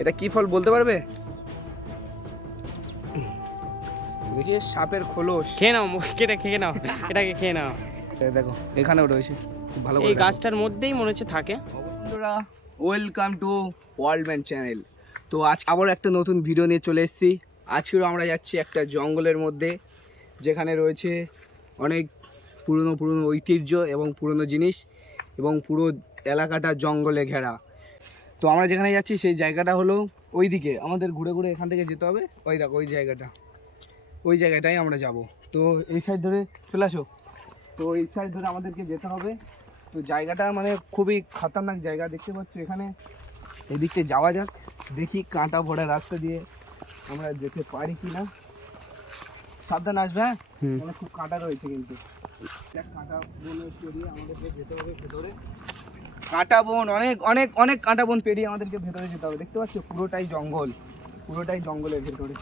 এটা কি ফল বলতে পারবে? দেখি সাপের খোলস। খেয়ে নাও, কেটে খেয়ে নাও, এটাকে খেয়ে নাও। দেখো এখানেও রয়েছে, খুব ভালো করে এই গাছটার মধ্যেই মনে হচ্ছে থাকে। বন্ধুরা ওয়েলকাম টু ওয়ার্ল্ডম্যান চ্যানেল। তো আজ আবার একটা নতুন ভিডিও নিয়ে চলে এসেছি। আজকেও আমরা যাচ্ছি একটা জঙ্গলের মধ্যে, যেখানে রয়েছে অনেক পুরনো পুরনো ঐতিহ্য এবং পুরনো জিনিস, এবং পুরো এলাকাটা জঙ্গলে ঘেরা। তো আমরা যেখানে যাচ্ছি সেই জায়গাটা হলো ওই দিকে, আমাদের ঘুরে ঘুরে এখান থেকে যেতে হবে। ওই দেখো ওই জায়গাটাই আমরা যাব। তো এই সাইড ধরে চলে আসো। তো এই সাইড ধরে আমাদেরকে যেতে হবে। তো জায়গাটা মানে খুবই খতরনাক জায়গা, দেখতে পাচ্ছ এখানে। এদিকে যাওয়া যাক, দেখি কাঁটা ভরা রাস্তা দিয়ে আমরা যেতে পারি কি না। সাবধান আসবে, হ্যাঁ, মানে খুব কাঁটা রয়েছে কিন্তু। কাঁটা বন পেরিয়ে আমাদেরকে যেতে হবে ভেতরে। কাঁটা বন, অনেক অনেক অনেক কাঁটা বন পেরিয়ে আমাদেরকে ভেতরে যেতে হবে। দেখতে পাচ্ছ পুরোটাই জঙ্গল, পুরোটাই জঙ্গলের ভেতরে।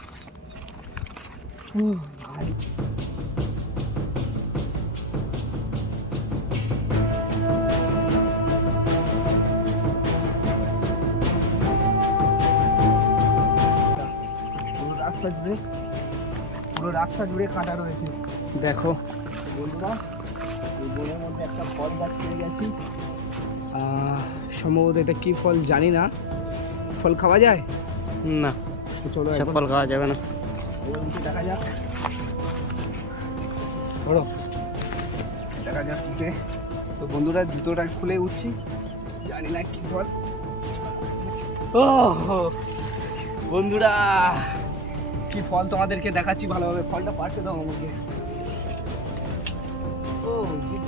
পুরো রাস্তা জুড়ে কাঁটা রয়েছে। দেখো বন্ধুরা, এই বনের মধ্যে একটা ফল গাছ পেয়ে গেছি। সম্ভবত এটা কি ফল জানি না। ফল খাওয়া যায় না, চলো সব ফল খাওয়া যাবে না। দেখা যাক, বড় দেখা যাক কি। তো বন্ধুরা জুতোটা খুলে উঠছি, জানি না কি ফল। ও বন্ধুরা, কি ফল তোমাদেরকে দেখাচ্ছি ভালোভাবে। ফলটা পাঠিয়ে দাও আমাকে। ও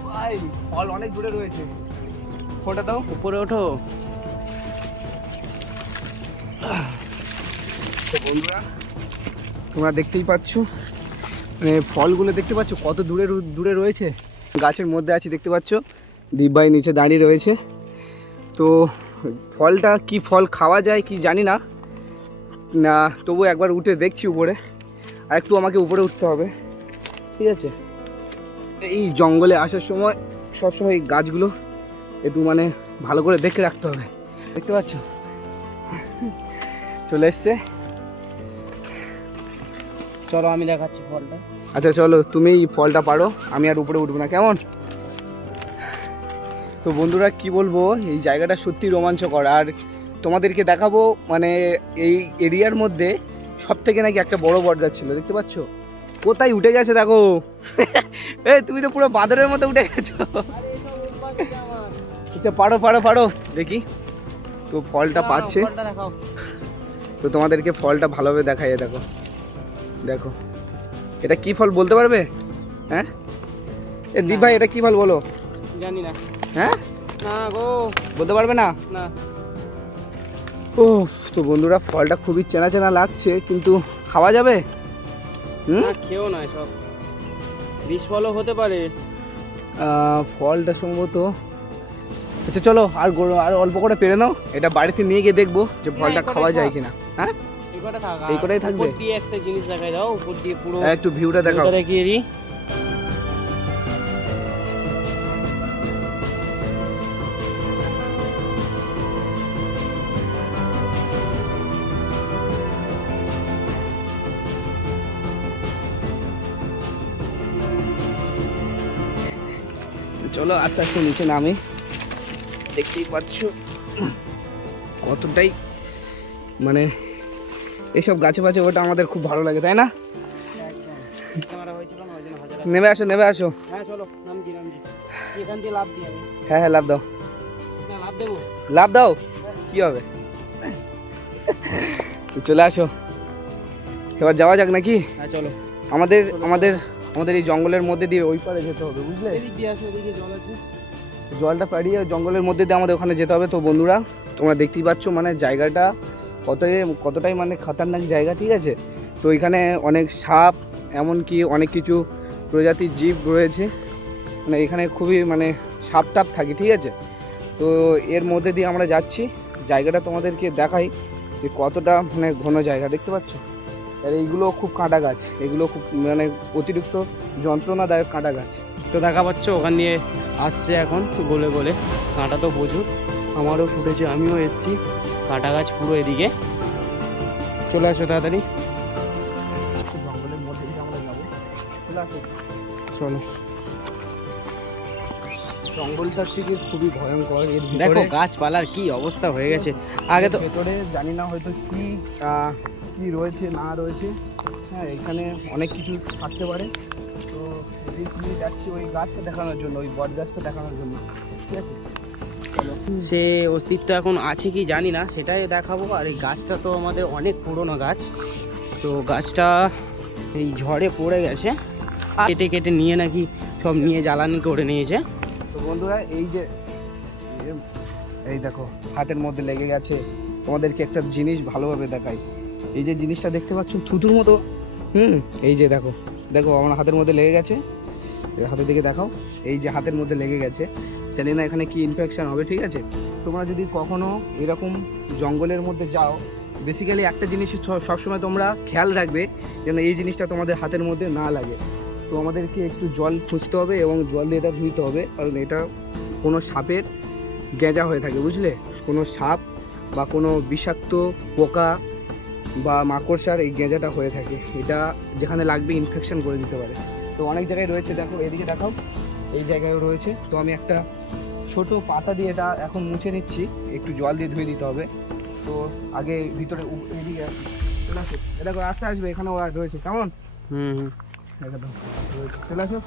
ভাই, ফল অনেক দূরে রয়েছে। ফলটা দাও, উপরে ওঠো। তো বন্ধুরা তোমরা দেখতেই পাচ্ছ, মানে ফলগুলো দেখতে পাচ্ছ কত দূরে দূরে রয়েছে। গাছের মধ্যে আছে দেখতে পাচ্ছ, দিব্যাই নিচে দাঁড়িয়ে রয়েছে। তো ফলটা কি ফল খাওয়া যায় কি জানি না, না তবু একবার উঠে দেখছি উপরে। আর একটু আমাকে উপরে উঠতে হবে, ঠিক আছে। এই জঙ্গলে আসার সময় সবসময় এই গাছগুলো একটু মানে ভালো করে দেখে রাখতে হবে। দেখতে পাচ্ছ চলে এসছে। চলো আমি দেখাচ্ছি ফলটা। আচ্ছা চলো, তুমি ফলটা পারো, আমি আর উপরে উঠবো না, কেমন? তো বন্ধুরা কি বলবো, এই জায়গাটা সত্যি রোমাঞ্চকর। আর তোমাদেরকে দেখাবো, মানে এই এরিয়ার মধ্যে সব থেকে নাকি একটা বড় বটগাছ ছিল, দেখতে পাচ্ছ কোথায় উঠে গেছে দেখো। তুমি তো পুরো বাঁদরের মতো উঠে গেছো। আচ্ছা পারো পারো পারো, দেখি। তো ফলটা পাচ্ছে, তো তোমাদেরকে ফলটা ভালোভাবে দেখাই। দেখো দেখো, এটা কি ফল বলতে পারবে? হ্যাঁ এ দীপ ভাই, এটা কি ফল বলো? জানি না। হ্যাঁ না গো, বলতে পারবে না? না। ও তো বন্ধুরা, ফলটা খুবই চেনা চেনা লাগছে, কিন্তু খাওয়া যাবে? না, খেও না, সব বিষ ফলও হতে পারে। ফলটা সম্ভবত, আচ্ছা চলো আর অল্প করে পেরে নাও, এটা বাড়িতে নিয়ে গিয়ে দেখবো যে ফলটা খাওয়া যায় কিনা। হ্যাঁ এই কটাই থাকবে। উপর দিয়ে একটা জিনিস দেখাই দাও, উপর দিয়ে পুরো একটু ভিউটা দেখাও। দেখিয়ে দিই। চলো আস্তে আস্তে নিচে নামে, দেখতেই পাচ্ছ কতটাই মানে এইসব গাছে পাছে ওটা আমাদের খুব ভালো লাগে, তাই না? নেমে আসো নেমে আসো। হ্যাঁ চলো, নামছি। এখান দিয়ে লাভ দিই আমি। হ্যাঁ হ্যাঁ লাভ দাও, না লাভ দেবো। লাভ দাও, কি হবে। চলে আসো, এবার যাওয়া যাক নাকি? হ্যাঁ চলো। আমাদের আমাদের আমাদের এই জঙ্গলের মধ্যে দিয়ে ওই পারে যেতে হবে, বুঝলে? এদিক দিয়ে আসো, এদিকে জল আছে। জলটা পেরিয়ে জঙ্গলের মধ্যে দিয়ে আমাদের ওখানে যেতে হবে। তো বন্ধুরা তোমরা দেখতেই পাচ্ছ, মানে জায়গাটা কতটাই মানে খতরনাক জায়গা, ঠিক আছে। তো এখানে অনেক সাপ, এমনকি অনেক কিছু প্রজাতির জীব রয়েছে, মানে এখানে খুবই মানে সাপ টাপ থাকে, ঠিক আছে। তো এর মধ্যে দিয়ে আমরা যাচ্ছি, জায়গাটা তোমাদেরকে দেখাই যে কতটা মানে ঘন জায়গা, দেখতে পাচ্ছ। আর এইগুলো খুব কাঁটা গাছ, এগুলো খুব মানে অতিরিক্ত যন্ত্রণাদায়ক কাঁটা গাছ। তো দেখা পাচ্ছ ওখান দিয়ে আসছে এখন গলে গলে, কাঁটা তো প্রচুর। আমারও ফুটেছে, আমিও এসেছি। কাঁটা গাছ পুরো এদিকে। চলে আসো তাড়াতাড়ি। জঙ্গলের মধ্যে দিয়ে আমরা যাবো, চলে আসো। চলো। জঙ্গলটা হচ্ছে কি খুবই ভয়ঙ্কর। এর দেখো ভিতরে গাছপালার কি অবস্থা হয়ে গেছে। আগে তো ভেতরে জানি না হয়তো কি কি রয়েছে না রয়েছে। হ্যাঁ, এখানে অনেক কিছু থাকতে পারে। তো এদিক দিয়ে যাচ্ছি ওই গাছটা দেখানোর জন্য, ওই বট গাছটা দেখানোর জন্য, ঠিক আছে? সে অস্তিত্ব এখন আছে কি জানি না, সেটাই দেখাবো। আর এই গাছটা তো আমাদের অনেক পুরনো গাছ, তো গাছটা এই ঝড়ে পড়ে গেছে, আর কেটে কেটে নিয়ে নাকি সব নিয়ে জ্বালানি করে নিয়েছে। তো বন্ধুরা এই যে এই দেখো হাতের মধ্যে লেগে গেছে। তোমাদেরকে একটা জিনিস ভালোভাবে দেখাই। এই যে জিনিসটা দেখতে পাচ্ছ থুতুর মতো, এই যে দেখো দেখো আমার হাতের মধ্যে লেগে গেছে। হাতের দিকে দেখাও, এই যে হাতের মধ্যে লেগে গেছে। জানি না এখানে কি ইনফেকশন হবে, ঠিক আছে? তোমরা যদি কখনো এরকম জঙ্গলের মধ্যে যাও, বেসিক্যালি একটা জিনিস সবসময় তোমরা খেয়াল রাখবে যেন এই জিনিসটা তোমাদের হাতের মধ্যে না লাগে। তো আমাদেরকে একটু জল খুঁজতে হবে এবং জল দিয়ে এটা ধুইতে হবে, কারণ এটা কোনো সাপের গেঁজা হয়ে থাকে, বুঝলে? কোনো সাপ বা কোনো বিষাক্ত পোকা বা মাকড়সার এই গেঁজাটা হয়ে থাকে। এটা যেখানে লাগবে ইনফেকশন করে দিতে পারে। তো অনেক জায়গায় রয়েছে, দেখো এদিকে দেখাও, এই জায়গায় রয়েছে। তো আমি একটা ছোট পাতা দিয়ে এটা এখন মুছে নিচ্ছি, একটু জল দিয়ে ধুয়ে দিতে হবে। তো আগে ভিতরে এদিকে চলে আসো, এটা করে আসতে আসবে, এখানে ওরা রয়েছে, কেমন? একদম চলে আসো,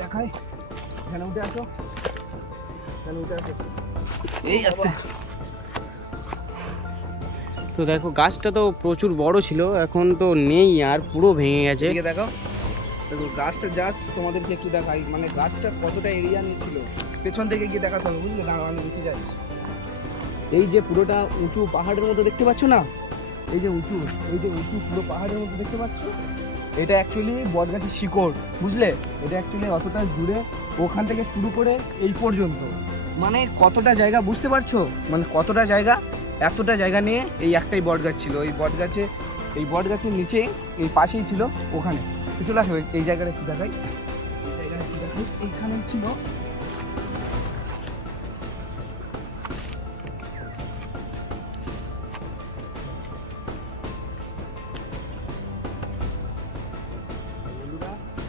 দেখাই, এখানে উঠে আসো, এখানে উঠে আসো, এই আসতে। তো দেখো গাছটা তো প্রচুর বড় ছিল, এখন তো নেই আর, পুরো ভেঙে গেছে। এদিকে দেখো, দেখো গাছটা জাস্ট তোমাদেরকে একটু দেখাই, মানে গাছটা কতটা এরিয়া নিয়েছিল। পেছন থেকে গিয়ে দেখাতে হবে, বুঝলে? না আমি বেঁচে যাচ্ছি। এই যে পুরোটা উঁচু পাহাড়ের মতো দেখতে পাচ্ছ না, এই যে উঁচু পুরো পাহাড়ের মতো দেখতে পাচ্ছ, এটা অ্যাকচুয়ালি বটগাছের শিকড়, বুঝলে? এটা অ্যাকচুয়ালি অতটা দূরে, ওখান থেকে শুরু করে এই পর্যন্ত, মানে কতটা জায়গা বুঝতে পারছো? মানে কতটা জায়গা, এতটা জায়গা নিয়ে এই একটাই বটগাছ ছিল। এই বটগাছের নিচে এই পাশেই ছিল, ওখানে চলে আসো, এই জায়গাটা একটু দেখাই, এইখানে ছিল।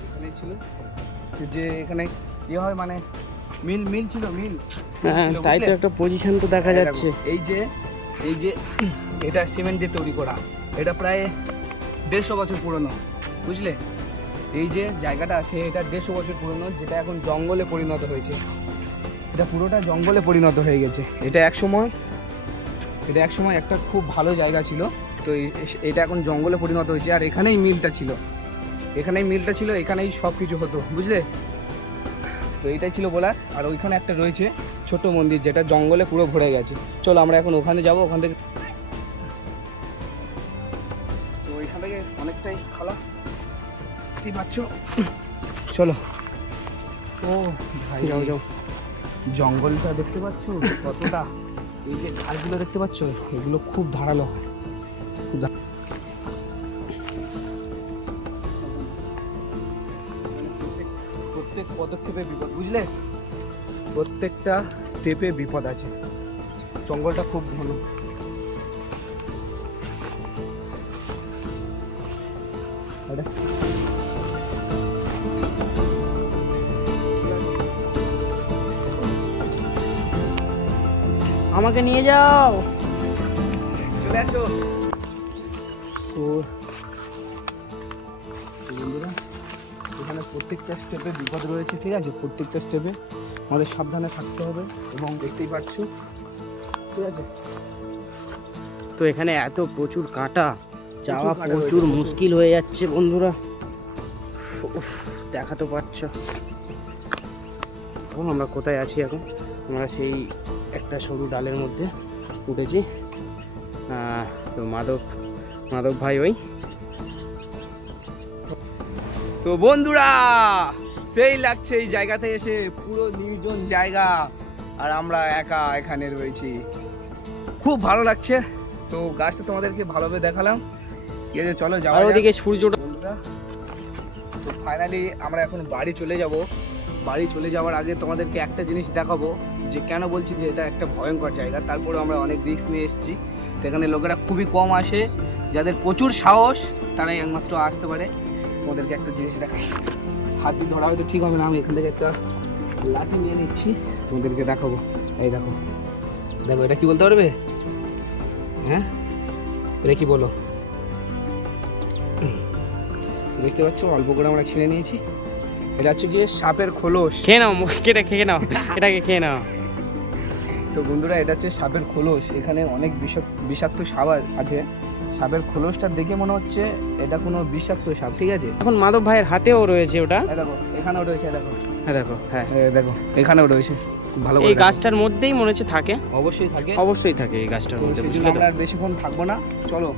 এখানে ছিল যে এখানে ইয়ে হয়, মানে মিল ছিল, হ্যাঁ, তাই তো একটা পজিশন তো দেখা যাচ্ছে। এই যে এটা সিমেন্ট দিয়ে তৈরি করা, এটা প্রায় 150 বছর পুরনো, বুঝলে? এই যে জায়গাটা আছে এটা 150 বছর পুরনো, যেটা এখন জঙ্গলে পরিণত হয়েছে। এটা পুরোটা জঙ্গলে পরিণত হয়ে গেছে। এটা এক সময় একটা খুব ভালো জায়গা ছিল, তো এটা এখন জঙ্গলে পরিণত হয়েছে। আর এখানেই মিলটা ছিল, এখানেই সব কিছু হতো, বুঝলে? তো এইটাই ছিল বলার। আর ওইখানে একটা রয়েছে ছোট মন্দির, যেটা জঙ্গলে পুরো ভরে গেছে। চলো আমরা এখন ওখানে যাব, ওখান থেকে। তো ওইখান থেকে অনেকটাই খালা, কি পাচ্ছ? চলো। ও ভাই, যাও, জঙ্গলটা দেখতে পাচ্ছ কতটা? এই যে ঘাসগুলো দেখতে পাচ্ছ, এগুলো খুব ধারালো হয়, খুব প্রত্যেক পদক্ষেপে বিপদ, বুঝলে? প্রত্যেকটা স্টেপে বিপদ আছে। জঙ্গলটা খুব ঘন। আমাকে নিয়ে যাও, চলে আসো। তো বন্ধুরা, এখানে প্রত্যেকটা স্টেপে বিপদ রয়েছে, ঠিক আছে? প্রত্যেকটা স্টেপে আমাদের সাবধানে থাকতে হবে, এবং দেখতেই পাচ্ছ, ঠিক আছে? তো এখানে এত প্রচুর কাঁটা, যাওয়া কাঁটা প্রচুর রয়েছে, মুশকিল হয়ে যাচ্ছে বন্ধুরা। উফ, দেখা তো পাচ্ছ। আমরা কোথায় আছি এখন? আমরা সেই একটা সরু ডালের মধ্যে উঠেছি। তো মাধব ভাই ওই। তো বন্ধুরা, সেই লাগছে এই জায়গাতে এসে, পুরো নির্জন জায়গা, আর আমরা একা এখানে রয়েছি, খুব ভালো লাগছে। তো গাছটা তোমাদেরকে ভালোভাবে দেখালাম, ঠিক আছে? চলো যাওয়া আর যাক। ওদিকে সূর্যটা। বন্ধুরা, তো ফাইনালি আমরা এখন বাড়ি চলে যাব। বাড়ি চলে যাওয়ার আগে তোমাদেরকে একটা জিনিস দেখাবো, যে কেন বলছি যে এটা একটা ভয়ঙ্কর জায়গা। তারপরে আমরা অনেক রিস্ক নিয়ে এসেছি, তো এখানে লোকেরা খুবই কম আসে, যাদের প্রচুর সাহস তারাই একমাত্র আসতে পারে। তোমাদেরকে একটা জিনিস দেখাই, হাত দিয়ে ধরা হয়তো ঠিক হবে না, আমি এখান থেকে একটা লাঠি নিয়ে নিচ্ছি, তোমাদেরকে দেখাবো। এই দেখো, দেখো এটা কি বলতে পারবে? হ্যাঁ, এটা কি বলো? দেখতে পাচ্ছ অল্প করে আমরা ছিঁড়ে নিয়েছি। এটা হচ্ছে গিয়ে সাপের খোলস। খেয়ে নাও, কেটে খেয়ে নাও, এটাকে খেয়ে নাও। তো বন্ধুরা, এটা হচ্ছে সাপের খোলস। এখানে অনেক বিষাক্ত সাপ আছে। সাপের খোলসটা দেখে মনে হচ্ছে এটা কোনো বিষাক্ত সাপ, ঠিক আছে? এখন মাধব ভাইয়ের হাতেও রয়েছে ওটা। এই দেখো, এখানেও রয়েছে, দেখো। হ্যাঁ দেখো, হ্যাঁ এই দেখো, এখানেও রয়েছে। খুব ভালো করে এই দেখো। গাছটার মধ্যেই মনে হচ্ছে থাকে। অবশ্যই থাকে, অবশ্যই থাকে এই গাছটার তো মধ্যে, সেই জন্য বুঝলে তো? আমরা আর বেশিক্ষণ থাকবো না, চলো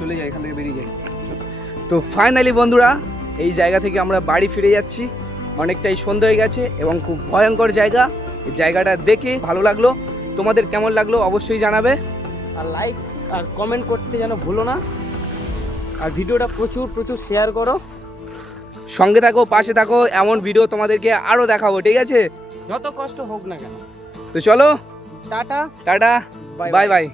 চলে যাই, এখান থেকে বেরিয়ে যাই। তো ফাইনালি বন্ধুরা, এই জায়গা থেকে আমরা বাড়ি ফিরে যাচ্ছি। অনেকটাই সন্ধ্যা হয়ে গেছে এবং খুব ভয়ঙ্কর জায়গা। এই জায়গাটা দেখে ভালো লাগলো, তোমাদের কেমন লাগলো অবশ্যই জানাবে। আর লাইক আর কমেন্ট করতে যেন ভুলো না, আর ভিডিওটা প্রচুর প্রচুর শেয়ার করো। সঙ্গে থাকো, পাশে থাকো, এমন ভিডিও তোমাদেরকে আরও দেখাবো, ঠিক আছে? যত কষ্ট হোক না কেন। তো চলো, tata, tata, bye bye bye.